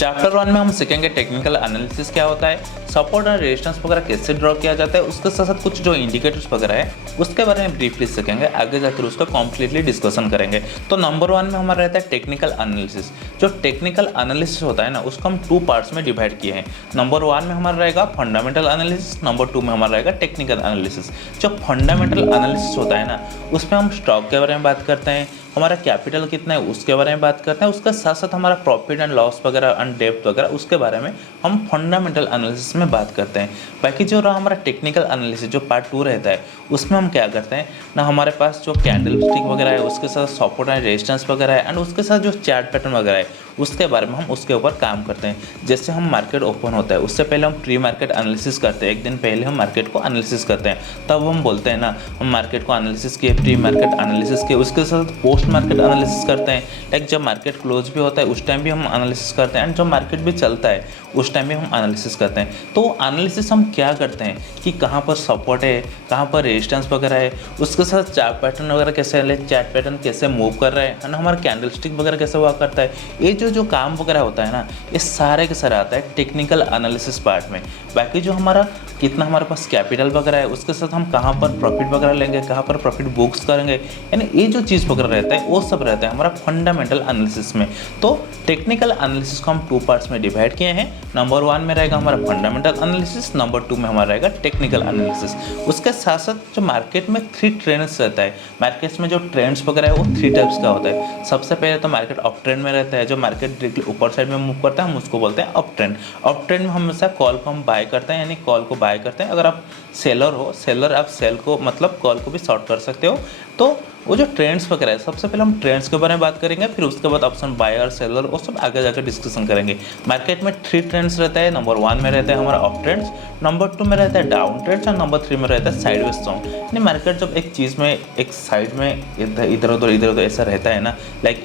Chapter 1 में हम सीखेंगे टेक्निकल एनालिसिस क्या होता है, सपोर्ट और रेजिस्टेंस वगैरह कैसे ड्रॉ किया जाता है, उसके साथ साथ कुछ जो इंडिकेटर्स वगैरह है उसके बारे में ब्रीफली सीखेंगे। आगे जाकर उसका कॉम्प्लीटली डिस्कशन करेंगे। तो नंबर 1 में हमारा रहता है टेक्निकल एनालिसिस। जो टेक्निकल एनालिसिस होता है ना, उसको हम 2 पार्ट्स में डिवाइड किए हैं। नंबर 1 में हमारा रहेगा फंडामेंटल एनालिसिस, नंबर 2 में हमारा रहेगा टेक्निकल एनालिसिस। जो फंडामेंटल एनालिसिस होता है ना, उसमें हम स्टॉक के बारे में बात करते हैं, हमारा कैपिटल कितना है उसके बारे में बात करते हैं, उसके साथ साथ हमारा प्रॉफिट एंड लॉस वगैरह एंड डेप्थ वगैरह उसके बारे में हम फंडामेंटल एनालिसिस में बात करते हैं। बाकी जो रहा हमारा टेक्निकल एनालिसिस जो पार्ट 2 रहता है, उसमें हम क्या करते हैं ना, हमारे पास जो कैंडल स्टिक वगैरह है उसके साथ सपोर्ट एंड रेजिस्टेंस वगैरह है एंड उसके साथ जो चार्ट पैटर्न वगैरह है उसके बारे में हम उसके ऊपर काम करते हैं। जैसे हम मार्केट ओपन होता है उससे पहले हम प्री मार्केट एनालिसिस करते हैं, एक दिन पहले हम मार्केट को एनालिसिस करते हैं, तब हम बोलते हैं ना हम मार्केट को एनालिसिस किए, प्री मार्केट एनालिसिस किए। उसके साथ पोस्ट मार्केट एनालिसिस करते हैं, लाइक जब मार्केट क्लोज भी होता है उस टाइम भी हम एनालिसिस करते हैं एंड जब मार्केट भी चलता है उस टाइम भी हम एनालिसिस करते हैं। तो एनालिसिस हम क्या करते हैं कि कहाँ पर सपोर्ट है, कहाँ पर रेजिस्टेंस वगैरह है, उसके साथ चार्ट पैटर्न वगैरह कैसे है, चार्ट पैटर्न कैसे मूव कर रहा है एंड हमारा कैंडल स्टिक वगैरह कैसे हुआ करता है। ये जो काम वगैरह होता है ना, ये सारे के सारे आता है टेक्निकल एनालिसिस पार्ट में। बाकी जो हमारा कितना हमारे पास कैपिटल वगैरह है, उसके साथ हम कहाँ पर प्रॉफिट वगैरह लेंगे, कहाँ पर प्रॉफिट बुक्स करेंगे, यानी ये जो चीज़ वगैरह रहता है वो सब रहता है हमारा फंडामेंटल एनालिसिस में। तो टेक्निकल एनालिसिस को हम 2 पार्ट्स में डिवाइड किए हैं। नंबर 1 में रहेगा हमारा फंडामेंटल एनालिसिस, नंबर 2 में हमारा रहेगा टेक्निकल एनालिसिस। उसके साथ साथ जो मार्केट में 3 ट्रेंड्स रहता है, मार्केट्स में जो ट्रेंड्स वगैरह है वो 3 टाइप्स का होता है। सबसे पहले तो मार्केट अप ट्रेंड में रहता है, जो मार्केट डायरेक्टली ऊपर साइड में मूव करता है हम उसको बोलते हैं अप ट्रेंड। अप ट्रेंड में हमेशा कॉल को हम बाय करते हैं, यानी कॉल को बाय करते हैं। अगर आप सेलर हो, सेलर आप सेल को मतलब कॉल को भी शॉर्ट कर सकते हो। तो वो जो ट्रेंड्स वगैरह है, सबसे पहले हम ट्रेंड्स के बारे में बात करेंगे, फिर उसके बाद ऑप्शन बायर सेलर वो सब आगे जाकर डिस्कशन करेंगे। मार्केट में 3 ट्रेंड्स रहता है। नंबर 1 में रहता है हमारा अप ट्रेंड्स, नंबर 2 में रहता है डाउन ट्रेंड्स और नंबर 3 में रहता है साइडवेज जोन। यानी मार्केट जब एक चीज़ में एक साइड में इधर उधर ऐसा रहता है ना, लाइक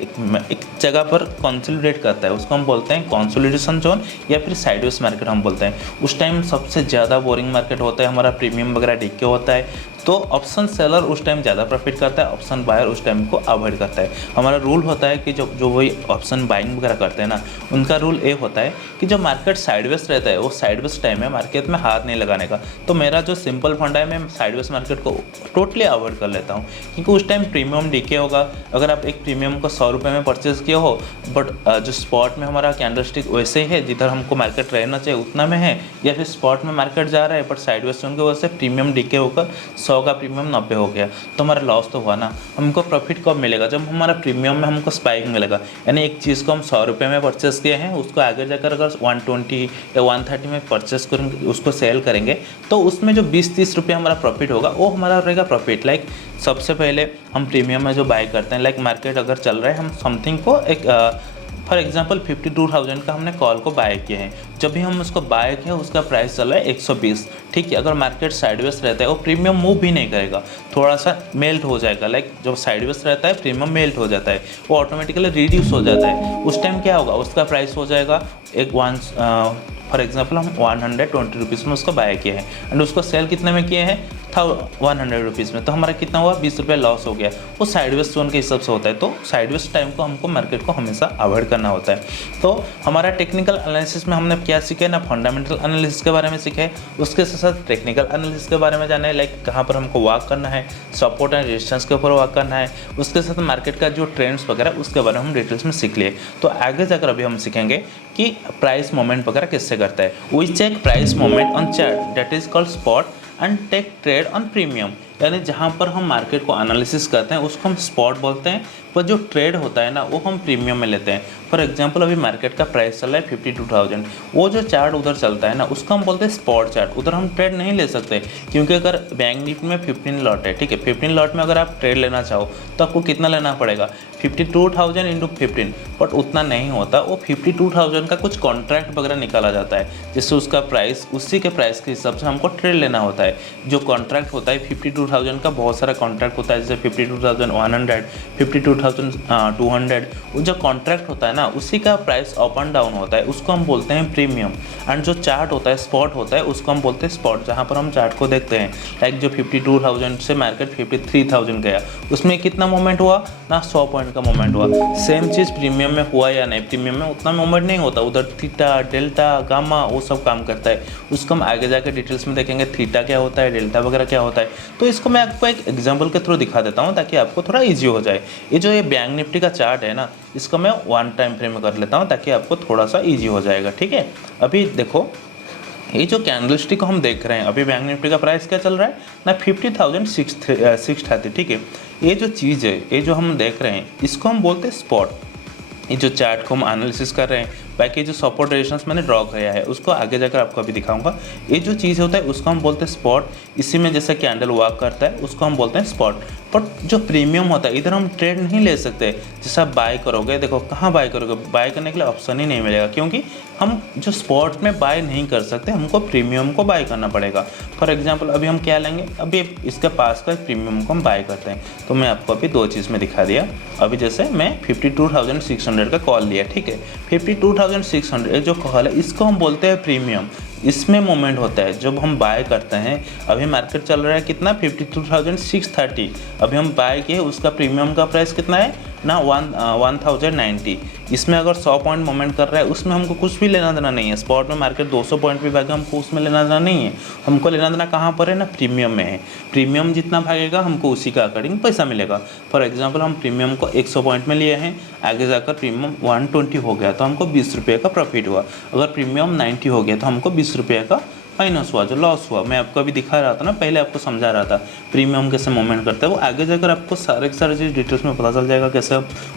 एक जगह पर कंसोलिडेट करता है, उसको हम बोलते हैं कंसोलिडेशन जोन या फिर साइडवेज मार्केट हम बोलते हैं। उस टाइम सबसे ज़्यादा बोरिंग मार्केट होता है, हमारा प्रीमियम वगैरह डीके होता है। तो ऑप्शन सेलर उस टाइम ज़्यादा प्रॉफिट करता है, ऑप्शन बायर उस टाइम को अवॉइड करता है। हमारा रूल होता है कि जो वही ऑप्शन बाइंग वगैरह करते हैं ना, उनका रूल ये होता है कि जब मार्केट साइडवेज रहता है वो साइडवेज टाइम है, मार्केट में हाथ नहीं लगाने का। तो मेरा जो सिंपल फंडा है, मैं साइडवेज मार्केट को टोटली अवॉइड कर लेता हूँ, क्योंकि उस टाइम प्रीमियम डीके होगा। अगर आप एक प्रीमियम को 100 रुपये में परचेज किए हो, बट जो स्पॉट में हमारा कैंडल स्टिक वैसे ही है जिधर हमको मार्केट रहना चाहिए उतना में है, या फिर स्पॉट में मार्केट जा रहा है बट साइडवेज जोन की वजह से प्रीमियम डीके होकर 100 का प्रीमियम 90 हो गया, तो हमारा लॉस तो हुआ ना। हमको प्रॉफिट कब मिलेगा? जब हमारा प्रीमियम में हमको स्पाइक मिलेगा। यानी एक चीज़ को हम 100 रुपये में परचेस किए हैं, उसको आगे जाकर अगर 120 या 130 में परचेस करेंगे, उसको सेल करेंगे, तो उसमें जो 20-30 रुपये हमारा प्रॉफिट होगा वो हमारा रहेगा प्रॉफिट। लाइक सबसे पहले हम प्रीमियम में जो बाय करते हैं, लाइक मार्केट अगर चल रहा है, हम समथिंग को एक फॉर एग्जांपल 52,000 का हमने कॉल को बाय किए हैं। जब भी हम उसको बाय किया उसका प्राइस चल रहा है 120, ठीक है। अगर मार्केट साइडवेज रहता है वो प्रीमियम मूव भी नहीं करेगा, थोड़ा सा मेल्ट हो जाएगा। लाइक जब साइडवेज रहता है प्रीमियम मेल्ट हो जाता है, वो ऑटोमेटिकली रिड्यूस हो जाता है। उस टाइम क्या होगा, उसका प्राइस हो जाएगा फॉर एग्जाम्पल हम 120 रुपीज़ में उसको बाय किए हैं एंड उसको सेल कितने में किए हैं, था 100 रुपीज़ में, तो हमारा कितना हुआ, 20 रुपये लॉस हो गया। वो साइडवेज जोन के हिसाब से होता है। तो साइडवेज टाइम को हमको मार्केट को हमेशा अवॉइड करना होता है। तो हमारा टेक्निकल एनालिसिस में हमने क्या सीखा है ना, फंडामेंटल एनालिसिस के बारे में सीखा है, उसके साथ साथ टेक्निकल एनालिसिस के बारे में जाना है, लाइक कहाँ पर हमको वर्क करना है, सपोर्ट एंड रेजिस्टेंस के ऊपर वर्क करना है, उसके साथ मार्केट का जो ट्रेंड्स वगैरह उसके बारे में हम डिटेल्स में सीख लिए। तो आगे जाकर अभी हम सीखेंगे कि प्राइस मूवमेंट वगैरह किससे करता है। We check price movement on chart that is called spot and take trade on premium. यानी जहाँ पर हम मार्केट को एनालिसिस करते हैं उसको हम स्पॉट बोलते हैं, पर जो ट्रेड होता है ना वो हम प्रीमियम में लेते हैं। फॉर एग्जांपल अभी मार्केट का प्राइस चल रहा है 52,000, वो जो चार्ट उधर चलता है ना उसको हम बोलते हैं स्पॉट चार्ट। उधर हम ट्रेड नहीं ले सकते, क्योंकि अगर बैंक निफ्टी में 15 लॉट है, ठीक है, 15 लॉट में अगर आप ट्रेड लेना चाहो तो आपको कितना लेना पड़ेगा, 52,000 इंटू 15, बट उतना नहीं होता। वो 52,000 का कुछ कॉन्ट्रैक्ट वगैरह निकाला जाता है, जिससे उसका प्राइस उसी के प्राइस के हिसाब से हमको ट्रेड लेना होता है। जो कॉन्ट्रैक्ट होता है 52,000 52,000 का बहुत सारा कॉन्ट्रैक्ट होता है, जैसे 52,100, 52,200, वो जो कॉन्ट्रैक्ट होता है ना उसी का प्राइस अप एंड डाउन होता है, उसको हम बोलते हैं प्रीमियम। एंड जो चार्ट होता है स्पॉट होता है उसको हम बोलते हैं स्पॉट, जहाँ पर हम चार्ट को देखते हैं। लाइक जो 52,000 से मार्केट 53,000 गया, उसमें कितना मूवमेंट हुआ ना, 100 पॉइंट का मूवमेंट हुआ। सेम चीज़ प्रीमियम में हुआ या नहीं, प्रीमियम में उतना मूवमेंट नहीं होता, उधर थीटा, डेल्टा, गामा वो सब काम करता है, उसको हम आगे जाकर डिटेल्स में देखेंगे, थीटा क्या होता है, डेल्टा वगैरह क्या होता है। तो इसको मैं आपको एक एग्जांपल के थ्रू दिखा देता हूँ ताकि आपको थोड़ा इजी हो जाए। ये जो ये बैंक निफ्टी का चार्ट है ना, इसको मैं 1 टाइम फ्रेम में कर लेता हूँ ताकि आपको थोड़ा सा ईजी हो जाएगा, ठीक है। अभी देखो ये जो कैंडलस्टिक को हम देख रहे हैं, अभी बैंक निफ्टी का प्राइस क्या चल रहा है ना, 50,630, ठीक है। ये जो चीज़ है, ये जो हम देख रहे हैं, इसको हम बोलते हैं स्पॉट। ये जो चार्ट को हम एनालिसिस कर रहे हैं, बाकी जो सपोर्ट रेजिस्टेंस मैंने ड्रॉ किया है उसको आगे जाकर आपको अभी दिखाऊंगा। ये जो चीज़ होता है उसको हम बोलते हैं स्पॉट। इसी में जैसे कैंडल वर्क करता है उसको हम बोलते हैं स्पॉट। बट जो प्रीमियम होता है इधर हम ट्रेड नहीं ले सकते। जैसे आप बाय करोगे, देखो कहाँ बाय करोगे, बाय करने के लिए ऑप्शन ही नहीं मिलेगा, क्योंकि हम जो स्पॉट में बाय नहीं कर सकते, हमको प्रीमियम को बाय करना पड़ेगा। फॉर एग्जांपल अभी हम क्या लेंगे, अभी इसके पास का प्रीमियम को हम बाय करते हैं। तो मैं आपको अभी 2 चीज़ में दिखा दिया। अभी जैसे मैं 52,600 का कॉल लिया, ठीक है। 52,600 जो कॉल है इसको हम बोलते हैं प्रीमियम। इसमें मोमेंट होता है जब हम बाय करते हैं। अभी मार्केट चल रहा है कितना, 52,630। अभी हम बाय किए, उसका प्रीमियम का प्राइस कितना है ना, 1090। इसमें अगर 100 पॉइंट मोमेंट कर रहा है उसमें हमको कुछ भी लेना देना नहीं है। स्पॉट में मार्केट 200 पॉइंट भी भागे, हमको उसमें लेना देना नहीं है। हमको लेना देना कहाँ पर है ना, प्रीमियम में है। प्रीमियम जितना भागेगा हमको उसी का अकॉर्डिंग पैसा मिलेगा। फॉर एग्जांपल हम प्रीमियम को 100 पॉइंट में लिए हैं, आगे जाकर प्रीमियम 120 हो गया तो हमको 20 रुपये का प्रॉफिट हुआ। अगर प्रीमियम 90 हो गया तो हमको 20 रुपये का माइनस हुआ, जो लॉस हुआ। मैं आपको अभी दिखा रहा था ना, पहले आपको समझा रहा था प्रीमियम कैसे मूवमेंट करता है। वो आगे जाकर आपको सारे चीज़ डिटेल्स में पता चल जाएगा, कैसे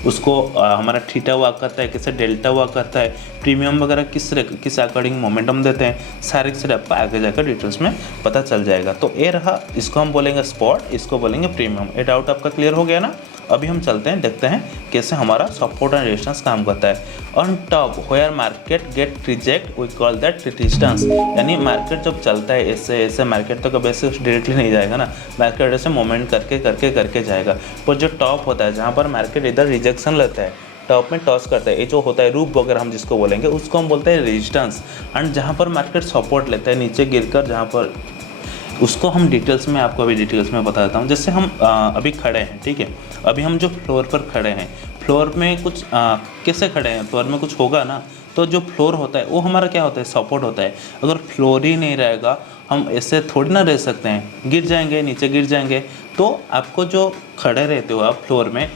उसको हमारा थीटा हुआ करता है, कैसे डेल्टा हुआ करता है, प्रीमियम वगैरह किस अकॉर्डिंग मोमेंटम देते हैं, सारे आपको आगे जाकर डिटेल्स में पता चल जाएगा। तो ये रहा, इसको हम बोलेंगे स्पॉट, इसको बोलेंगे प्रीमियम। ये डाउट आपका क्लियर हो गया ना। अभी हम चलते हैं, देखते हैं कैसे हमारा सपोर्ट एंड रेजिस्टेंस काम करता है। On top where market get reject we call that resistance. यानी मार्केट जब चलता है ऐसे मार्केट तो कभी ऐसे डायरेक्टली नहीं जाएगा ना, मार्केट ऐसे मूवमेंट करके जाएगा। पर जो टॉप होता है जहाँ पर मार्केट इधर रिजेक्शन लेता है, टॉप में टॉस करता है, ये जो होता है रूप वगैरह हम जिसको बोलेंगे उसको हम बोलते हैं रेजिस्टेंस। एंड जहाँ पर मार्केट सपोर्ट लेता है नीचे गिरकर, जहाँ पर उसको हम डिटेल्स में आपको अभी डिटेल्स में बता देता हूँ। जैसे हम अभी खड़े हैं, ठीक है। अभी हम जो फ्लोर पर खड़े हैं, फ्लोर में कुछ कैसे खड़े हैं, फ्लोर में कुछ होगा ना, तो जो फ्लोर होता है वो हमारा क्या होता है, सपोर्ट होता है। अगर फ्लोर ही नहीं रहेगा, हम ऐसे थोड़ी ना रह सकते हैं, गिर जाएंगे, नीचे गिर जाएंगे। तो आपको जो खड़े रहते हो आप फ्लोर में,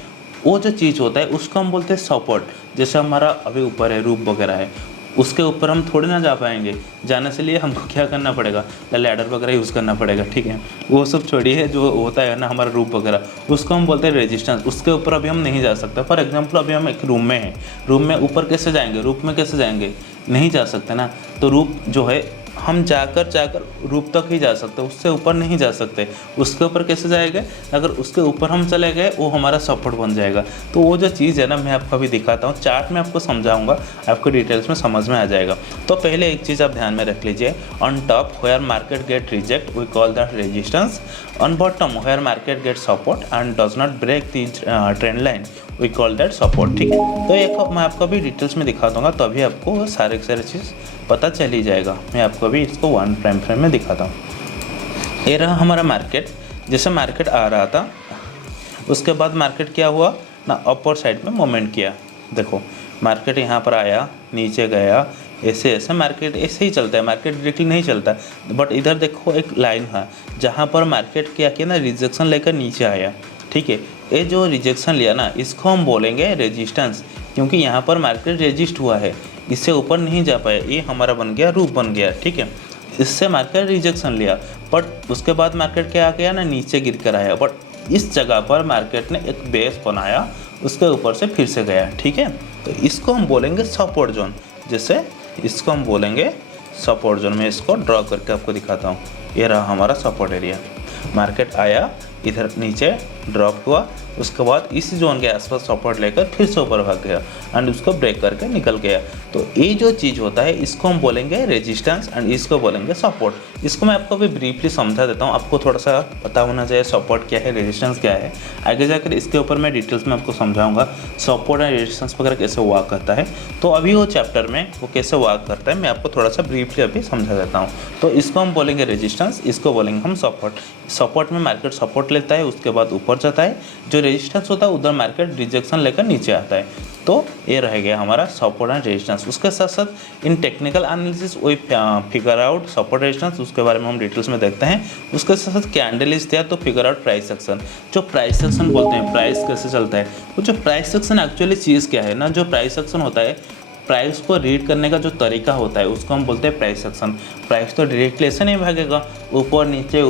वो जो चीज़ होता है उसको हम बोलते हैं सपोर्ट। जैसे हमारा अभी ऊपर है, रूफ वगैरह है, उसके ऊपर हम थोड़ी ना जा पाएंगे। जाने से लिए हमको क्या करना पड़ेगा, लैडर वगैरह यूज़ करना पड़ेगा, ठीक है। वो सब छोड़िए, जो होता है ना हमारा रूफ वगैरह, उसको हम बोलते हैं रेजिस्टेंस। उसके ऊपर अभी हम नहीं जा सकते। फॉर एग्जांपल अभी हम एक रूम में हैं, रूम में ऊपर कैसे जाएंगे, रूफ में कैसे जाएंगे, नहीं जा सकते ना। तो रूफ जो है हम जाकर रूप तक ही जा सकते, उससे ऊपर नहीं जा सकते। उसके ऊपर कैसे जाएंगे, अगर उसके ऊपर हम चले गए वो हमारा सपोर्ट बन जाएगा। तो वो जो चीज़ है ना, मैं आपको अभी दिखाता हूँ, चार्ट में आपको समझाऊंगा, आपको डिटेल्स में समझ में आ जाएगा। तो पहले एक चीज़ आप ध्यान में रख लीजिए, on top where market get reject we call that resistance. On bottom where market get support and does not break the trend line we call that support, ठीक है। तो एक मैं आपको अभी डिटेल्स में दिखा दूंगा, तो अभी आपको सारे चीज़ पता चल ही जाएगा। मैं आपको अभी इसको 1 टाइम फ्रेम में दिखाता हूँ। ये रहा हमारा मार्केट। जैसे मार्केट आ रहा था, उसके बाद मार्केट क्या हुआ ना, अपर साइड में मोमेंट किया। देखो मार्केट यहाँ पर आया, नीचे गया, ऐसे मार्केट ऐसे ही चलता है, मार्केट डायरेक्टली नहीं चलता। बट इधर देखो एक लाइन है जहाँ पर मार्केट क्या किया ना, रिजेक्शन लेकर नीचे आया, ठीक है। ये जो रिजेक्शन लिया ना, इसको हम बोलेंगे रेजिस्टेंस, क्योंकि यहाँ पर मार्केट रेजिस्ट हुआ है, इससे ऊपर नहीं जा पाया, ये हमारा बन गया रूप बन गया, ठीक है। इससे मार्केट रिजेक्शन लिया, बट उसके बाद मार्केट क्या आ गया ना, नीचे गिर कर आया। बट इस जगह पर मार्केट ने एक बेस बनाया, उसके ऊपर से फिर से गया, ठीक है। तो इसको हम बोलेंगे सपोर्ट जोन। जैसे इसको हम बोलेंगे सपोर्ट जोन। मैं इसको ड्रॉ करके आपको दिखाता हूँ। ये रहा हमारा सपोर्ट एरिया। मार्केट आया, इधर नीचे ड्रॉप हुआ, उसके बाद इस जोन के आसपास सपोर्ट लेकर फिर से ऊपर भाग गया एंड उसको ब्रेक करके निकल गया। तो ये जो चीज़ होता है इसको हम बोलेंगे रेजिस्टेंस एंड इसको बोलेंगे सपोर्ट। इसको मैं आपको अभी ब्रीफली समझा देता हूँ, आपको थोड़ा सा पता होना चाहिए सपोर्ट क्या है, रेजिस्टेंस क्या है। आगे जाकर इसके ऊपर मैं डिटेल्स में आपको समझाऊंगा सपोर्ट एंड रेजिस्टेंस वगैरह कैसे वर्क करता है। तो अभी वो चैप्टर में वो कैसे वर्क करता है मैं आपको थोड़ा सा ब्रीफली अभी समझा देता हूँ। तो इसको हम बोलेंगे रेजिस्टेंस, इसको बोलेंगे हम सपोर्ट। सपोर्ट में मार्केट सपोर्ट लेता है, उसके बाद ऊपर जाता है। जो रेजिस्टेंस होता है उधर मार्केट रिजेक्शन लेकर नीचे आता है। तो ये रह गया हमारा सपोर्ट एंड रेजिस्टेंस। उसके साथ साथ in technical analysis we figure out support resistance, उसके बारे में हम डिटेल्स में देखते हैं। उसके साथ साथ कैंडल इज दिया तो फिगर आउट प्राइस एक्शन। जो प्राइस एक्शन बोलते हैं, प्राइस कैसे चलता है, वो जो प्राइस एक्शन एक्चुअली चीज़ क्या है ना, जो प्राइस एक्शन होता है प्राइस को रीड करने का जो तरीका होता है उसको हम बोलते हैं प्राइस एक्शन। प्राइस तो डायरेक्टली ऐसे नहीं भागेगा, ऊपर नीचे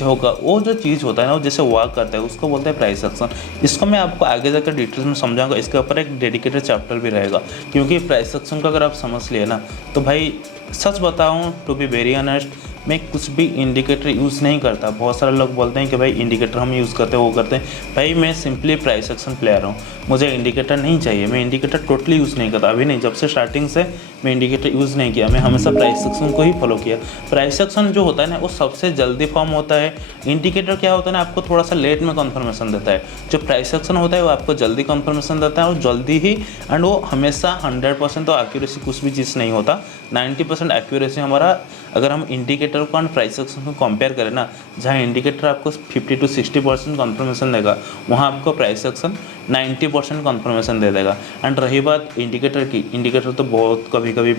होगा। वो जो चीज़ होता है ना वो जैसे वर्क करता है उसको बोलते हैं प्राइस एक्शन। इसको मैं आपको आगे जाकर डिटेल्स में समझाऊंगा, इसके ऊपर एक डेडिकेटेड चैप्टर भी रहेगा। क्योंकि प्राइस एक्शन को अगर आप समझ लिए ना तो भाई सच बताऊँ टू बी वेरी ऑनेस्ट, मैं कुछ भी इंडिकेटर यूज़ नहीं करता। बहुत सारे लोग बोलते हैं कि भाई इंडिकेटर हम यूज़ करते हैं, वो करते हैं। भाई मैं सिंपली प्राइस एक्शन प्लेयर हूँ, मुझे इंडिकेटर नहीं चाहिए। मैं इंडिकेटर टोटली यूज़ नहीं करता, अभी नहीं, जब से स्टार्टिंग से मैं इंडिकेटर यूज़ नहीं किया। मैं हमेशा प्राइस एक्शन को ही फॉलो किया। प्राइस एक्शन जो होता है ना वो सबसे जल्दी फॉर्म होता है। इंडिकेटर क्या होता है ना, आपको थोड़ा सा लेट में कन्फर्मेशन देता है। जो प्राइस एक्शन होता है वो आपको जल्दी कन्फर्मेशन देता है और जल्दी ही, एंड वो हमेशा 100% तो एक्यूरेसी कुछ भी चीज़ नहीं होता। 90% एक्यूरेसी हमारा, अगर हम इंडिकेटर को एंड प्राइस एक्शन को कंपेयर करें ना, जहाँ इंडिकेटर आपको 50 to 60% कन्फर्मेशन देगा वहाँ आपको प्राइस एक्शन 90% कन्फर्मेशन दे देगा। एंड रही बात इंडिकेटर की, इंडिकेटर तो बहुत कभी कभी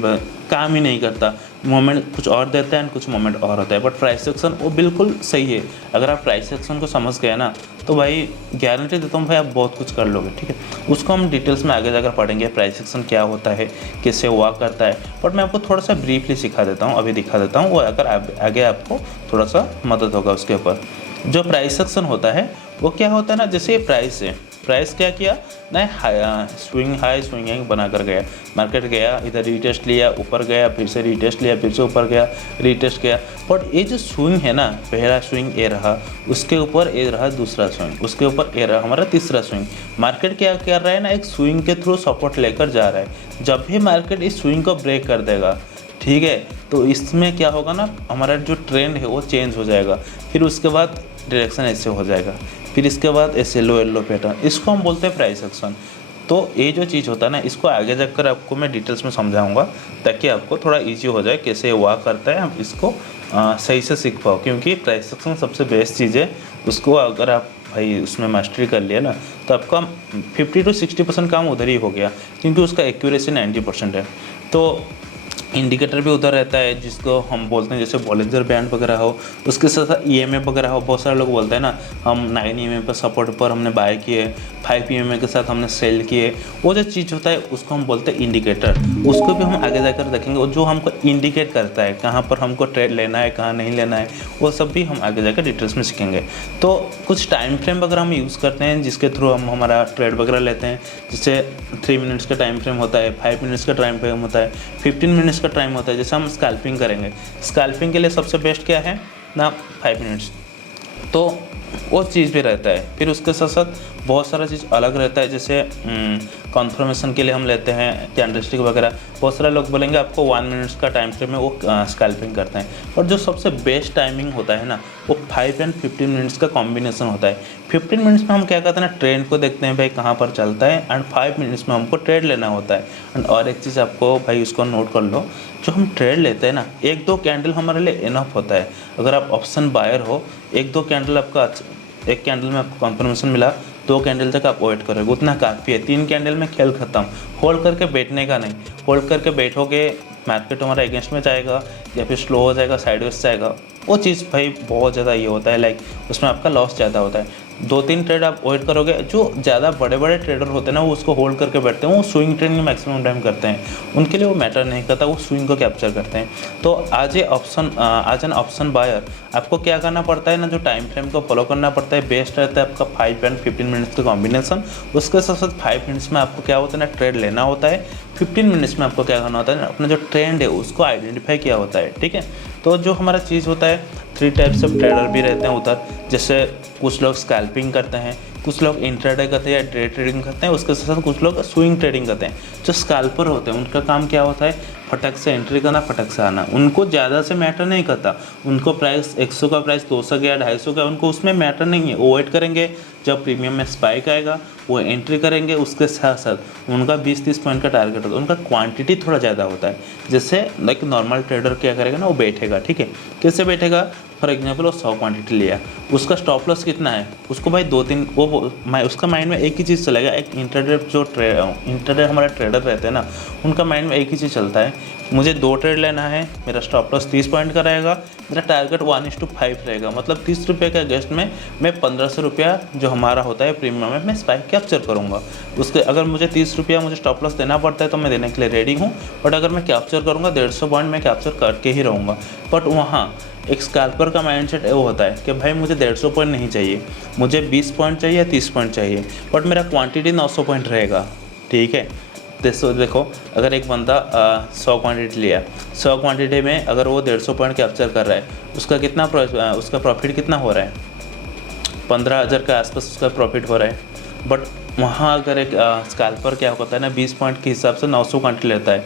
काम ही नहीं करता, मोमेंट कुछ और देता है एंड कुछ मोमेंट और होता है। बट प्राइस एक्शन वो बिल्कुल सही है। अगर आप प्राइस एक्शन को समझ गए ना तो भाई गारंटी देता हूँ भाई आप बहुत कुछ कर लोगे, ठीक है। उसको हम डिटेल्स में आगे जाकर पढ़ेंगे, प्राइस एक्शन क्या होता है, कैसे वर्क करता है। बट मैं आपको थोड़ा सा ब्रीफली सिखा देता हूँ, अभी दिखा देता हूँ, वो अगर आगे आपको थोड़ा सा मदद होगा उसके ऊपर। जो प्राइस एक्शन होता है वो क्या होता है ना, जैसे प्राइस है, प्राइस क्या किया ना, हाई स्विंगिंग बना कर गया, मार्केट गया, इधर रीटेस्ट लिया, ऊपर गया, फिर से रीटेस्ट लिया, फिर से ऊपर गया, रीटेस्ट गया। बट ये जो स्विंग है ना, पहला स्विंग ये रहा, उसके ऊपर ये रहा दूसरा स्विंग, उसके ऊपर ये रहा हमारा तीसरा स्विंग। मार्केट क्या कर रहा है ना, एक स्विंग के थ्रू सपोर्ट लेकर जा रहा है। जब भी मार्केट इस स्विंग को ब्रेक कर देगा, ठीक है, तो इसमें क्या होगा ना, हमारा जो ट्रेंड है वो चेंज हो जाएगा। फिर उसके बाद डायरेक्शन ऐसे हो जाएगा, फिर इसके बाद ऐसे येलो पैटर्न, इसको हम बोलते हैं प्राइस एक्शन। तो ये जो चीज़ होता है ना, इसको आगे जाकर आपको मैं डिटेल्स में समझाऊंगा ताकि आपको थोड़ा इजी हो जाए कैसे ये वर्क करता है, हम इसको सही से सीख पाओ। क्योंकि प्राइस एक्शन सबसे बेस्ट चीज़ है, उसको अगर आप भाई उसमें मास्टरी कर लिया ना तो आपका 50 to 60% काम उधर ही हो गया, क्योंकि उसका एक्यूरेसी 90% है। तो इंडिकेटर भी उधर रहता है जिसको हम बोलते हैं, जैसे बॉलिंजर बैंड वगैरह हो, उसके साथ साथ EMA वगैरह हो। बहुत सारे लोग बोलते हैं ना हम 9 EMA पर सपोर्ट पर हमने बाय किए, 5 EMA के साथ हमने सेल किए। वो जो चीज़ होता है उसको हम बोलते हैं इंडिकेटर। उसको भी हम आगे जाकर देखेंगे, और जो हमको इंडिकेट करता है कहाँ पर हमको ट्रेड लेना है, कहाँ नहीं लेना है, वो सब भी हम आगे जाकर डिटेल्स में सीखेंगे। तो कुछ टाइम फ्रेम वगैरह हम यूज़ करते हैं जिसके थ्रू हम हमारा ट्रेड वगैरह लेते हैं। जैसे 3 मिनट्स का टाइम फ्रेम होता है, 5 मिनट्स का टाइम फ्रेम होता है, 15 मिनट्स का टाइम होता है। जैसे हम स्कैल्पिंग करेंगे, स्कैल्पिंग के लिए सबसे बेस्ट क्या है ना, 5 मिनट्स। तो वो चीज़ भी रहता है। फिर उसके साथ साथ बहुत सारा चीज़ अलग रहता है, जैसे कन्फर्मेशन के लिए हम लेते हैं कैंडलस्टिक वगैरह। बहुत सारे लोग बोलेंगे आपको 1 मिनट्स का टाइम फ्रेम में वो स्कैल्पिंग करते हैं, और जो सबसे बेस्ट टाइमिंग होता है ना वो 5 and 15 मिनट्स का कॉम्बिनेशन होता है। 15 मिनट्स में हम क्या करते हैं ना, ट्रेंड को देखते हैं भाई कहाँ पर चलता है, एंड 5 मिनट्स में हमको ट्रेड लेना होता है। एंड और एक चीज़ आपको भाई उसको नोट कर लो, जो हम ट्रेड लेते हैं ना, 1-2 कैंडल हमारे लिए इनफ होता है। अगर आप ऑप्शन बायर हो, 1-2 कैंडल आपका, एक कैंडल में आपको कन्फर्मेशन मिला, 2 कैंडल तक आप वेट करोगे, उतना काफ़ी है। 3 कैंडल में खेल खत्म। होल्ड करके बैठने का नहीं, होल्ड करके बैठोगे मार्केट हमारा अगेंस्ट में जाएगा या फिर स्लो हो जाएगा, साइडवेज जाएगा, वो चीज़ भाई बहुत ज़्यादा ये होता है, लाइक उसमें आपका लॉस ज़्यादा होता है। 2-3 ट्रेड आप वेट करोगे। जो ज़्यादा बड़े बड़े ट्रेडर होते हैं ना वो उसको होल्ड करके बैठते हैं, वो स्विंग ट्रेडिंग मैक्सिमम टाइम करते हैं, उनके लिए वो मैटर नहीं करता, वो स्विंग को कैप्चर करते हैं। तो आज एन ऑप्शन बायर आपको क्या करना पड़ता है ना, जो टाइम फ्रेम को फॉलो करना पड़ता है। बेस्ट रहता है आपका 5 and 15 मिनट्स का कॉम्बिनेशन। उसके साथ साथ 5 मिनट्स में आपको क्या होता है ना, ट्रेड लेना होता है। 15 मिनट्स में आपको क्या करना होता है, अपना जो ट्रेंड है उसको आइडेंटिफाई किया होता है, ठीक है। तो जो हमारा चीज़ होता है, 3 टाइप्स ऑफ ट्रेडर भी रहते हैं उधर, जैसे कुछ लोग स्कैल्पिंग करते हैं, कुछ लोग इंट्राडे करते हैं या डे ट्रेडिंग करते हैं, उसके साथ साथ कुछ लोग स्विंग ट्रेडिंग करते हैं। जो स्कैल्पर होते हैं उनका काम क्या होता है, फटक से एंट्री करना, फटक से आना। उनको ज़्यादा से मैटर नहीं करता, उनको प्राइस 100 का प्राइस 200 गया, 250 का, उनको उसमें मैटर नहीं है। वो वेट करेंगे जब प्रीमियम में स्पाइक आएगा, वो एंट्री करेंगे। उसके साथ साथ उनका 20-30 पॉइंट का टारगेट होता है, उनका क्वांटिटी थोड़ा ज़्यादा होता है। जैसे लाइक नॉर्मल ट्रेडर क्या करेगा ना, वो बैठेगा, ठीक है। कैसे बैठेगा, फॉर एग्जांपल वो 100 क्वांटिटी लिया, उसका स्टॉप लॉस कितना है, उसको भाई 2-3 उसका माइंड में एक ही चीज़ चलेगा। एक इंटरडे हमारा ट्रेडर रहते हैं ना, उनका माइंड में एक ही चीज़ चलता है, मुझे 2 ट्रेड लेना है, मेरा स्टॉप लॉस 30 पॉइंट का रहेगा, मेरा टारगेट 1:5 रहेगा, मतलब 30 रुपये के अगेंस्ट में मैं 1500 रुपया जो हमारा होता है प्रीमियम में, मैं स्पाइक कैप्चर करूँगा। उसके अगर मुझे 30 रुपया मुझे स्टॉप लॉस देना पड़ता है तो मैं देने के लिए रेडी हूँ, बट अगर मैं कैप्चर करूँगा 150 पॉइंट मैं कैप्चर करके ही रहूँगा। बट वहाँ एक स्कैल्पर का माइंडसेट वो होता है कि भाई मुझे 150 पॉइंट नहीं चाहिए, मुझे 20 पॉइंट चाहिए, 30 पॉइंट चाहिए, बट मेरा क्वांटिटी 900 पॉइंट रहेगा, ठीक है। देखो अगर एक बंदा 100 क्वांटिटी लिया, 100 क्वांटिटी में अगर वो 150 पॉइंट कैप्चर कर रहा है, उसका कितना उसका प्रॉफिट कितना हो रहा है, 15,000 के आसपास उसका प्रॉफिट हो रहा है। बट वहाँ अगर एक स्कैल्पर क्या होता है ना, 20 पॉइंट के हिसाब से 900 क्वांटिटी लेता है,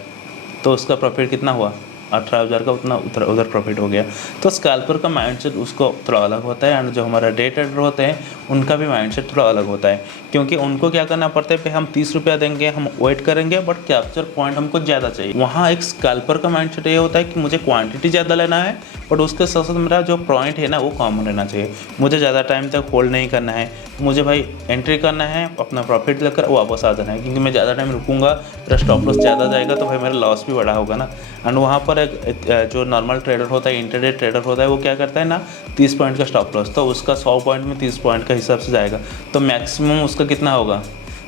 तो उसका प्रॉफिट कितना हुआ, 18,000 का उतना उधर प्रॉफिट हो गया। तो स्कैल्पर का माइंडसेट उसको थोड़ा अलग होता है, एंड जो हमारा डे ट्रेडर होते हैं उनका भी माइंडसेट थोड़ा अलग होता है, क्योंकि उनको क्या करना पड़ता है, हम 30 रुपया देंगे, हम वेट करेंगे, बट कैप्चर पॉइंट हमको ज़्यादा चाहिए। वहाँ एक स्कैल्पर का माइंडसेट ये होता है कि मुझे क्वांटिटी ज़्यादा लेना है, बट उसके साथ साथ मेरा जो पॉइंट है ना वो कम रहना चाहिए। मुझे ज़्यादा टाइम तक होल्ड नहीं करना है, मुझे भाई एंट्री करना है, अपना प्रॉफिट लेकर वापस आ जाना है, क्योंकि मैं ज़्यादा टाइम रुकूंगा, मेरा स्टॉप लॉस ज़्यादा जाएगा, तो भाई मेरा लॉस भी बड़ा होगा ना। एंड वहाँ पर एक जो नॉर्मल ट्रेडर होता है, इंटरडे ट्रेडर होता है, वो क्या करता है ना, 30 पॉइंट का स्टॉप लॉस, तो उसका 100 पॉइंट में 30 पॉइंट का हिसाब से जाएगा, तो मैक्सिमम उसका कितना होगा,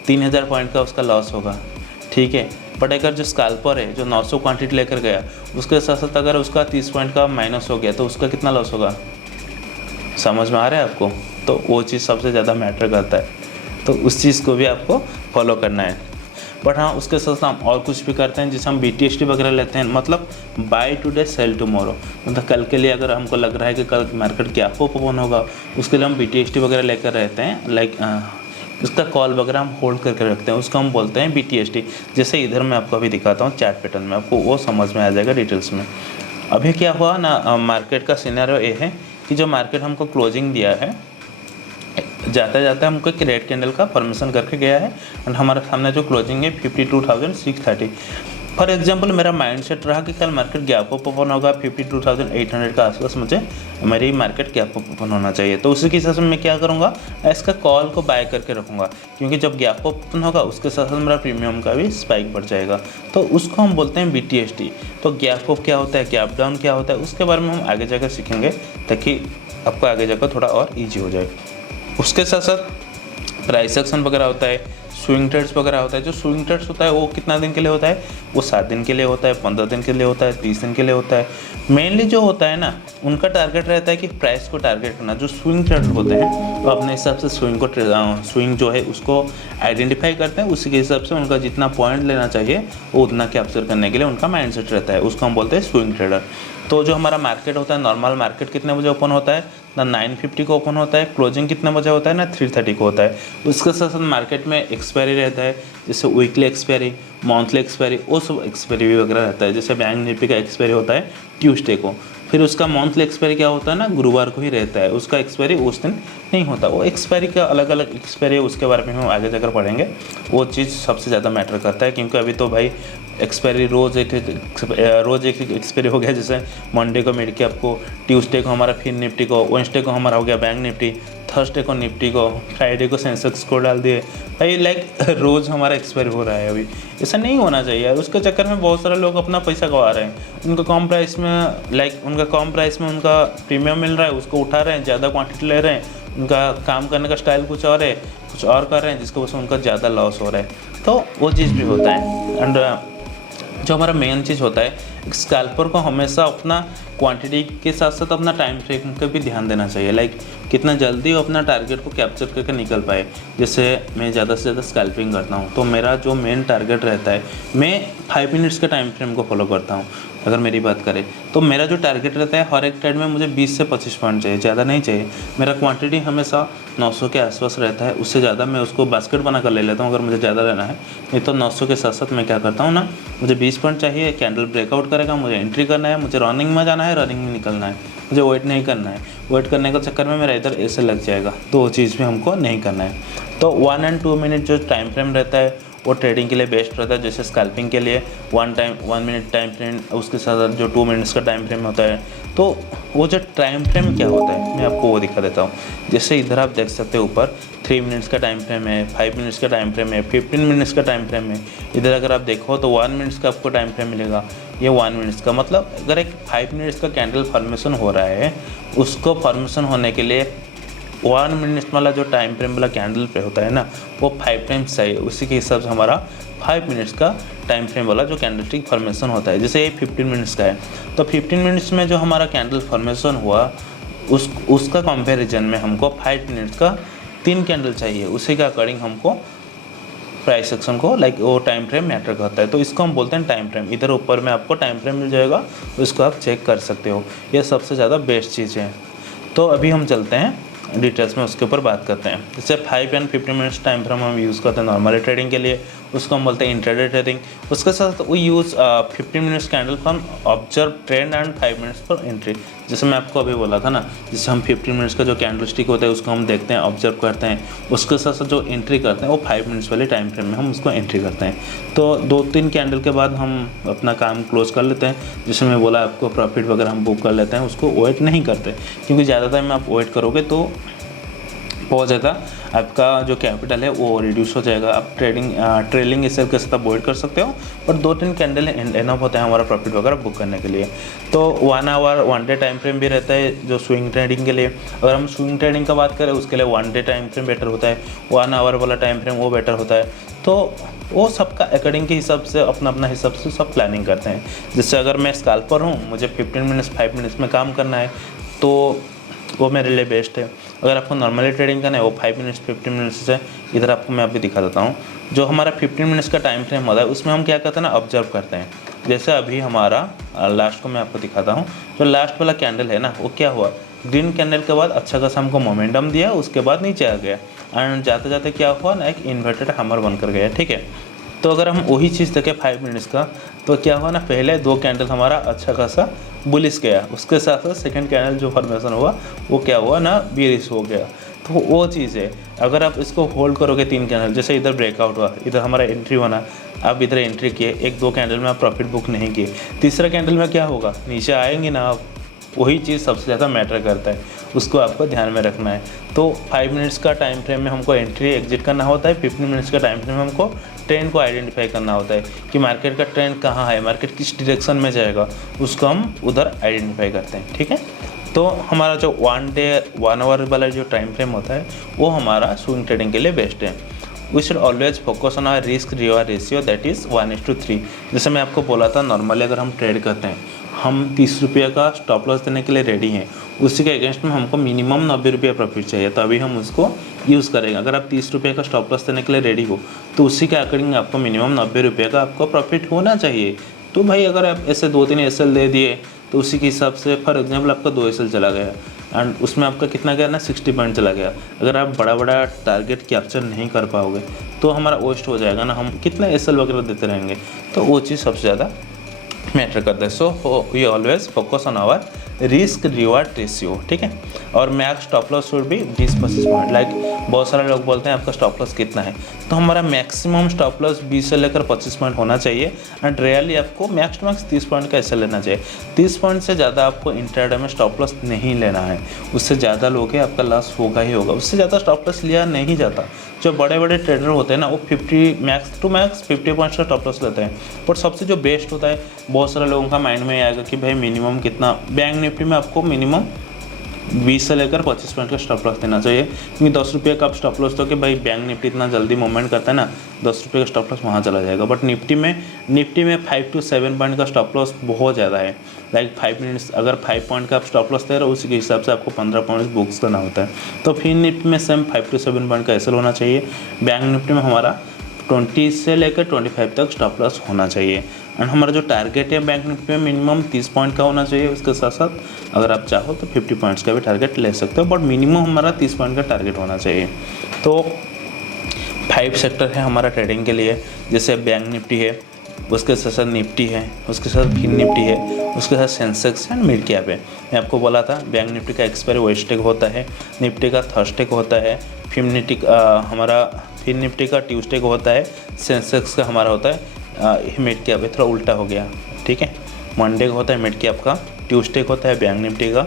3000 पॉइंट का उसका लॉस होगा, ठीक है। बट अगर जो स्कैल्पर है जो 900 क्वांटिटी लेकर गया, उसके साथ साथ अगर उसका 30 पॉइंट का माइनस हो गया, तो उसका कितना लॉस होगा, समझ में आ रहा है आपको। तो वो चीज़ सबसे ज़्यादा मैटर करता है, तो उस चीज़ को भी आपको फॉलो करना है। बट हाँ, उसके साथ हम और कुछ भी करते हैं, जैसे हम BTST वगैरह लेते हैं, मतलब बाय टुडे सेल टुमारो, मतलब कल के लिए अगर हमको लग रहा है कि कल मार्केट क्या ओपन होगा, उसके लिए हम BTST वगैरह लेकर रहते हैं। लाइक उसका कॉल वगैरह हम होल्ड करके रखते हैं, उसको हम बोलते हैं BTST। जैसे इधर मैं आपको अभी दिखाता हूँ चार्ट पैटर्न में, आपको वो समझ में आ जाएगा डिटेल्स में। अभी क्या हुआ ना, मार्केट का सिनेरियो ये है कि जो मार्केट हमको क्लोजिंग दिया है, जाते जाते हमको एक रेड कैंडल का फॉर्मेशन करके गया है, एंड हमारे सामने जो क्लोजिंग है 52,630। फॉर एग्जांपल मेरा माइंडसेट रहा कि कल मार्केट गैप अप ओपन होगा, 52,800 का आसपास मुझे मेरी मार्केट गैप अप ओपन होना चाहिए। तो उसी के हिसाब से मैं क्या करूँगा, इसका कॉल को बाय करके रखूँगा, क्योंकि जब गैप अप ओपन होगा उसके साथ साथ मेरा प्रीमियम का भी स्पाइक बढ़ जाएगा। तो उसको हम बोलते हैं BTST। तो गैप अप क्या होता है, गैप डाउन क्या होता है, उसके बारे में हम आगे जाकर सीखेंगे, ताकि आपको आगे जाकर थोड़ा और ईजी हो जाए। उसके साथ साथ प्राइस एक्शन वगैरह होता है, स्विंग ट्रेड्स वगैरह होता है। जो स्विंग ट्रेड्स होता है वो कितना दिन के लिए होता है, वो 7 दिन के लिए होता है, 15 दिन के लिए होता है, 30 दिन के लिए होता है। मेनली जो होता है ना, उनका टारगेट रहता है कि प्राइस को टारगेट करना। जो स्विंग ट्रेडर होते हैं तो अपने हिसाब से स्विंग जो है उसको आइडेंटिफाई करते हैं, उसी के हिसाब से उनका जितना पॉइंट लेना चाहिए वो उतना कैप्चर करने के लिए उनका माइंडसेट रहता है, उसको हम बोलते हैं स्विंग ट्रेडर। तो जो हमारा मार्केट होता है, नॉर्मल मार्केट कितने बजे ओपन होता है ना, 9:50 को ओपन होता है, क्लोजिंग कितने बजे होता है ना, 3:30 को होता है। उसके साथ साथ मार्केट में एक्सपायरी रहता है, जैसे वीकली एक्सपायरी, मंथली एक्सपायरी, वो सब एक्सपायरी वगैरह रहता है। जैसे बैंक निफ्टी का एक्सपायरी होता है ट्यूसडे को, फिर उसका मंथली एक्सपायरी क्या होता है ना, गुरुवार को ही रहता है, उसका एक्सपायरी उस दिन नहीं होता। वो एक्सपायरी का अलग अलग एक्सपायरी है, उसके बारे में हम आगे जाकर पढ़ेंगे। वो चीज़ सबसे ज़्यादा मैटर करता है, क्योंकि अभी तो भाई एक्सपायरी रोज़ एक एक्सपायरी हो गया। जैसे मंडे को मिड कैप को, ट्यूसडे को हमारा फिर निफ्टी को, वेडनेसडे को हमारा हो गया बैंक निफ्टी, थर्सडे को निफ्टी को, फ्राइडे को सेंसेक्स को डाल दिए भाई। लाइक रोज़ हमारा एक्सपायरी हो रहा है। अभी ऐसा नहीं होना चाहिए यार, उसके चक्कर में बहुत सारे लोग अपना पैसा गंवा रहे हैं। उनका कम प्राइस में उनका प्रीमियम मिल रहा है, उसको उठा रहे हैं, ज़्यादा क्वांटिटी ले रहे हैं, उनका काम करने का स्टाइल कुछ और है, कुछ और कर रहे हैं, जिसकी वजह से उनका ज़्यादा लॉस हो रहा है। तो वो चीज़ भी होता है। एंड जो हमारा मेन चीज़ होता है, एक स्कैल्पर को हमेशा अपना क्वांटिटी के साथ साथ अपना टाइम फ्रेम का भी ध्यान देना चाहिए, लाइक कितना जल्दी वो अपना टारगेट को कैप्चर करके निकल पाए। जैसे मैं ज़्यादा से ज़्यादा स्कैल्पिंग करता हूँ, तो मेरा जो मेन टारगेट रहता है, मैं 5 मिनट्स के टाइम फ्रेम को फॉलो करता हूँ। अगर मेरी बात करें तो मेरा जो टारगेट रहता है हर एक ट्रेड में मुझे 20 से 25 पॉइंट चाहिए, ज़्यादा नहीं चाहिए। मेरा क्वांटिटी हमेशा 900 के आसपास रहता है, उससे ज़्यादा मैं उसको बास्केट बना कर ले लेता हूँ अगर मुझे ज़्यादा लेना है। नहीं तो 900 के साथ साथ मैं क्या करता हूँ ना, मुझे 20 पॉइंट चाहिए, कैंडल ब्रेकआउट करेगा, मुझे एंट्री करना है, मुझे रनिंग में जाना है, रनिंग में निकलना है, मुझे वेट नहीं करना है। वेट करने के चक्कर में मेरा इधर ऐसे लग जाएगा, तो वो चीज़ भी हमको नहीं करना है। तो 1 और 2 मिनट जो टाइम फ्रेम रहता है वो ट्रेडिंग के लिए बेस्ट रहता है। जैसे स्कैल्पिंग के लिए 1 मिनट टाइम फ्रेम, उसके साथ जो 2 मिनट्स का टाइम फ्रेम होता है। तो वो जो टाइम फ्रेम क्या होता है मैं आपको वो दिखा देता हूँ। जैसे इधर आप देख सकते हो ऊपर 3 मिनट्स का टाइम फ्रेम है, 5 मिनट्स का टाइम फ्रेम है, 15 मिनट्स का टाइम फ्रेम है। इधर अगर आप देखो तो 1 मिनट्स का आपको टाइम फ्रेम मिलेगा। ये 1 मिनट्स का मतलब अगर एक 5 मिनट्स का कैंडल फॉर्मेशन हो रहा है, उसको फॉर्मेशन होने के लिए 1 मिनट वाला जो टाइम फ्रेम वाला कैंडल पे होता है ना, वो 5 टाइम्स चाहिए। उसी के हिसाब से हमारा 5 मिनट्स का टाइम फ्रेम वाला जो कैंडलस्टिक फॉर्मेशन होता है, जैसे ये 15 मिनट्स का है, तो 15 मिनट्स में जो हमारा कैंडल फॉर्मेशन हुआ उसका कंपैरिजन में हमको 5 मिनट्स का 3 कैंडल चाहिए। उसी के अकॉर्डिंग हमको प्राइस सेक्शन को लाइक वो टाइम फ्रेम मैटर करता है। तो इसको हम बोलते हैं टाइम फ्रेम। इधर ऊपर में आपको टाइम फ्रेम मिल जाएगा, उसको आप चेक कर सकते हो। ये सबसे ज़्यादा बेस्ट चीज़ है। तो अभी हम चलते हैं डिटेल्स में, उसके ऊपर बात करते हैं। जैसे 5 और 15 मिनट्स टाइम फ्रेम हम यूज़ करते हैं नॉर्मली ट्रेडिंग के लिए, उसको हम बोलते हैं इंट्राडे ट्रेडिंग। उसके साथ we use 15 minutes candle for observe trend and 5 minutes for entry. जैसे मैं आपको अभी बोला था ना, जैसे हम 15 मिनट्स का जो कैंडल स्टिक होता है उसको हम देखते हैं, ऑब्जर्व करते हैं। उसके साथ साथ जो एंट्री करते हैं वो 5 मिनट्स वाले टाइम फ्रेम में हम उसको एंट्री करते हैं। तो 2-3 कैंडल के बाद हम अपना काम क्लोज कर लेते हैं। जैसे मैं बोला आपको प्रॉफिट वगैरह हम बुक कर लेते हैं, उसको वेट नहीं करते, क्योंकि ज़्यादा टाइम आप वेट करोगे तो बहुत ज़्यादा आपका जो कैपिटल है वो रिड्यूस हो जाएगा। आप ट्रेलिंग इसे के साथ अवॉइड कर सकते हो, पर 2-3 कैंडल एनफ होता है हमारा प्रॉफिट वगैरह बुक करने के लिए। तो 1 आवर 1 डे टाइम फ्रेम भी रहता है जो स्विंग ट्रेडिंग के लिए। अगर हम स्विंग ट्रेडिंग का बात करें उसके लिए 1 डे टाइम फ्रेम बेटर होता है, 1 आवर वाला टाइम फ्रेम वो बेटर होता है। तो वो सबका अकॉर्डिंग के हिसाब से अपना अपना हिसाब से सब प्लानिंग करते हैं। जैसे अगर मैं स्कैल्पर हूँ, मुझे 15 मिनट्स 5 मिनट्स में काम करना है, तो वो मेरे लिए बेस्ट है। अगर आपको नॉर्मली ट्रेडिंग करना है वो 5 मिनट्स 15 मिनट्स है। इधर आपको मैं अभी दिखा देता हूँ। जो हमारा 15 मिनट्स का टाइम फ्रेम होता है उसमें हम क्या करते हैं ना, ऑब्जर्व करते हैं। जैसे अभी हमारा लास्ट को मैं आपको दिखाता हूँ। जो लास्ट वाला कैंडल है ना, वो क्या हुआ, ग्रीन कैंडल के बाद अच्छा खासा हमको मोमेंटम दिया, उसके बाद नीचे आ गया एंड जाते जाते क्या हुआ ना, एक इन्वर्टेड हैमर बनकर गया। ठीक है, तो अगर हम वही चीज़ देखें 5 मिनट्स का, तो क्या हुआ ना, पहले 2 कैंडल हमारा अच्छा खासा बुलिश गया, उसके साथ साथ सेकंड कैंडल जो फॉर्मेशन हुआ वो क्या हुआ ना, बीरिश हो गया। तो वो चीज़ है, अगर आप इसको होल्ड करोगे 3 कैंडल, जैसे इधर ब्रेकआउट हुआ, इधर हमारा एंट्री बना, आप इधर एंट्री किए, 1-2 कैंडल में आप प्रॉफिट बुक नहीं किए, तीसरा कैंडल में क्या होगा, नीचे आएंगे ना आप। वही चीज़ सबसे ज़्यादा मैटर करता है, उसको आपको ध्यान में रखना है। तो 5 मिनट्स का टाइम फ्रेम में हमको एंट्री एग्जिट करना होता है, 15 मिनट्स का टाइम फ्रेम में हमको ट्रेंड को आइडेंटिफाई करना होता है कि मार्केट का ट्रेंड कहाँ है, मार्केट किस डायरेक्शन में जाएगा, उसको हम उधर आइडेंटिफाई करते हैं। ठीक है, तो हमारा जो 1 डे 1 आवर वाला जो टाइम फ्रेम होता है वो हमारा स्विंग ट्रेडिंग के लिए बेस्ट है। We should always focus on our risk reward ratio, that is 1:3। जैसे मैं आपको बोला था, नॉर्मली अगर हम ट्रेड करते हैं, हम 30 रुपये का स्टॉप लॉस देने के लिए रेडी हैं, उसी के अगेंस्ट में हमको मिनिमम 90 रुपये प्रॉफिट चाहिए, तो अभी हम उसको यूज़ करेंगे। अगर आप 30 रुपये का स्टॉप लॉस देने के लिए रेडी हो, तो उसी के अकॉर्डिंग आपको मिनिमम 90 रुपये का आपको प्रॉफिट होना चाहिए। तो भाई अगर आप ऐसे 2-3 एसएल दे दिए, तो उसी के हिसाब से फॉर एग्जाम्पल आपका 2 एसएल चला गया एंड उसमें आपका कितना गया ना, 60 पॉइंट चला गया। अगर आप बड़ा बड़ा टारगेट कैप्चर नहीं कर पाओगे तो हमारा वेस्ट हो जाएगा ना, हम कितना एसएल वगैरह देते रहेंगे, तो वो चीज़ सबसे ज़्यादा मैटर करता है। So we always focus on our risk reward ratio. ठीक है, और मैक्स स्टॉप लॉस शुड भी 20-25 पॉइंट। लाइक बहुत सारे लोग बोलते हैं आपका स्टॉप लॉस कितना है, तो हमारा मैक्सिमम स्टॉप लॉस 20 से लेकर 25 पॉइंट होना चाहिए एंड रियली आपको मैक्स टू मैक्स 30 पॉइंट का ऐसे लेना चाहिए। 30 पॉइंट से ज़्यादा आपको इंट्राडे में स्टॉप लॉस नहीं लेना है, उससे ज़्यादा लोगे आपका लॉस होगा ही होगा, उससे ज़्यादा स्टॉप लॉस लिया नहीं जाता। जो बड़े बड़े ट्रेडर होते हैं ना, वो 50 मैक्स टू मैक्स 50 पॉइंट का स्टॉप लॉस लेते हैं। बट सबसे जो बेस्ट होता है, बहुत सारे लोगों का माइंड में आएगा कि भाई मिनिमम कितना, बैंक निफ्टी में आपको मिनिमम 20 से लेकर 25 पॉइंट का स्टॉप लॉस देना चाहिए, क्योंकि 10 रुपये का आप स्टॉप लॉस दो कि भाई बैंक निफ्टी इतना जल्दी मूवमेंट करता है ना, 10 रुपये का स्टॉप लॉस वहाँ चला जाएगा। बट निफ्टी में 5 to 7 पॉइंट का स्टॉप लॉस बहुत ज़्यादा है। लाइक 5 मिनट्स अगर 5 पॉइंट का आप स्टॉप लॉस दे रहे हो, उसी के हिसाब से आपको 15 पॉइंट बुक्स करना होता है। तो फिर निफ्टी में सेम 5 to 7 पॉइंट का एसएल होना चाहिए। बैंक निफ्टी में हमारा 20 से लेकर 25 तक स्टॉप लॉस होना चाहिए। एंड हमारा जो टारगेट है बैंक निफ्टी में मिनिमम 30 पॉइंट का होना चाहिए। उसके साथ साथ अगर आप चाहो तो 50 पॉइंट्स का भी टारगेट ले सकते हो, बट मिनिमम हमारा 30 पॉइंट का टारगेट होना चाहिए। तो 5 सेक्टर है हमारा ट्रेडिंग के लिए, जैसे बैंक निफ्टी है, उसके साथ साथ निफ्टी है, उसके साथ फिन निफ्टी है, उसके साथ सेंसेक्स एंड मिड कैप है। मैं आपको बोला था बैंक निफ्टी का एक्सपायरी वेडनेसडे को होता है, निफ्टी का थर्सडे को होता है, फिन निफ्टी का ट्यूसडे को होता है, सेंसेक्स का हमारा होता है मिड कैप है, थोड़ा उल्टा हो गया, ठीक है। मंडे को होता है मिड कैप का, ट्यूसडे को होता है बैंक निफ्टी का,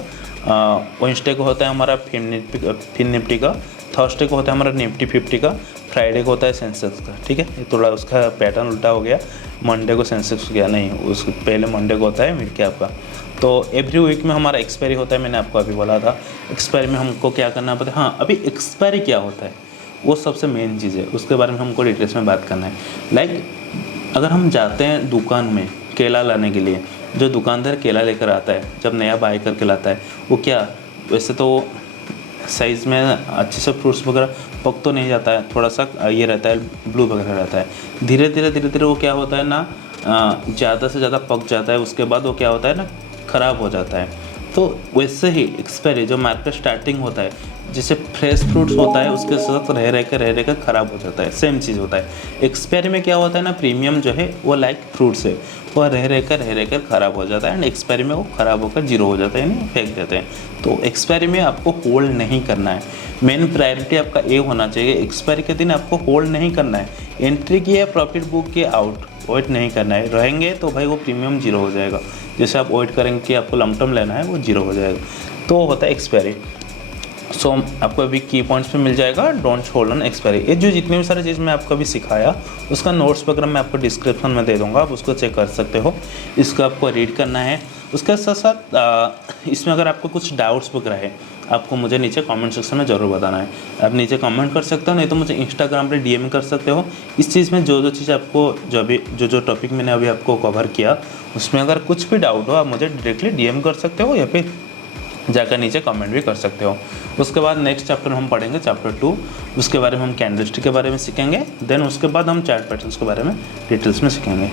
वेडनेसडे को होता है हमारा फिन निफ्टी का, थर्सडे को होता है हमारा निफ्टी 50 का, फ्राइडे को होता है सेंसेक्स का, ठीक है। ये थोड़ा उसका पैटर्न उल्टा हो गया, मंडे को सेंसेक्स हो गया, नहीं उस पहले मंडे को होता है मिड कैप का। तो एवरी वीक में हमारा एक्सपायरी होता है, मैंने आपको अभी बोला था। एक्सपायरी में हमको क्या करना पड़ता है, हाँ अभी एक्सपायरी क्या होता है वो सबसे मेन चीज़ है, उसके बारे में हमको डिटेल्स में बात करना है। लाइक अगर हम जाते हैं दुकान में केला लाने के लिए, जो दुकानदार केला लेकर आता है, जब नया बाय करके लाता है, वो क्या वैसे तो साइज़ में अच्छे से फ्रूट्स वगैरह पक तो नहीं जाता है, थोड़ा सा ये रहता है, ब्लू वगैरह रहता है। धीरे धीरे वो क्या होता है ना, ज़्यादा से ज़्यादा पक जाता है, उसके बाद वो क्या होता है ना, ख़राब हो जाता है। तो वैसे ही एक्सपायरी जो मार्केट स्टार्टिंग होता है, जैसे फ्रेश फ्रूट्स होता है उसके साथ रह कर ख़राब हो जाता है, सेम चीज़ होता है। एक्सपायरी में क्या होता है ना, प्रीमियम जो है वो लाइक फ्रूट्स है, वो रह कर ख़राब हो जाता है, एंड एक्सपायरी में वो ख़राब होकर जीरो हो जाता है, यानी फेंक देते हैं। तो एक्सपायरी में आपको होल्ड नहीं करना है, मेन प्रायोरिटी आपका ये होना चाहिए, एक्सपायरी के दिन आपको होल्ड नहीं करना है। एंट्री किया, प्रॉफिट बुक किया, आउट, वेट नहीं करना है। रहेंगे तो भाई वो प्रीमियम जीरो हो जाएगा। जैसे आप वेट करेंगे कि आपको लॉन्ग टर्म लेना है, वो जीरो हो जाएगा। तो वो होता है एक्सपायरी। सो आपको अभी की पॉइंट्स पे मिल जाएगा, डोंट होल्ड ऑन एक्सपायरी। ये जो जितने भी सारे चीज़ मैं आपको अभी सिखाया, उसका नोट्स वगैरह मैं आपको डिस्क्रिप्शन में दे दूंगा, आप उसको चेक कर सकते हो। इसको आपको रीड करना है। उसके साथ साथ इसमें अगर आपको कुछ डाउट्स वगैरह है, आपको मुझे नीचे कमेंट सेक्शन में ज़रूर बताना है। आप नीचे कमेंट कर सकते हो, नहीं तो मुझे इंस्टाग्राम पे डीएम कर सकते हो। इस चीज़ में जो चीज़ आपको जो टॉपिक मैंने अभी आपको कवर किया, उसमें अगर कुछ भी डाउट हो, आप मुझे डायरेक्टली डीएम कर सकते हो या फिर जाकर नीचे कमेंट भी कर सकते हो। उसके बाद नेक्स्ट चैप्टर हम पढ़ेंगे, चैप्टर 2। उसके बारे में हम कैंडलस्टिक के बारे में सीखेंगे। देन उसके बाद हम चार्ट पैटर्न्स के बारे में डिटेल्स में सीखेंगे।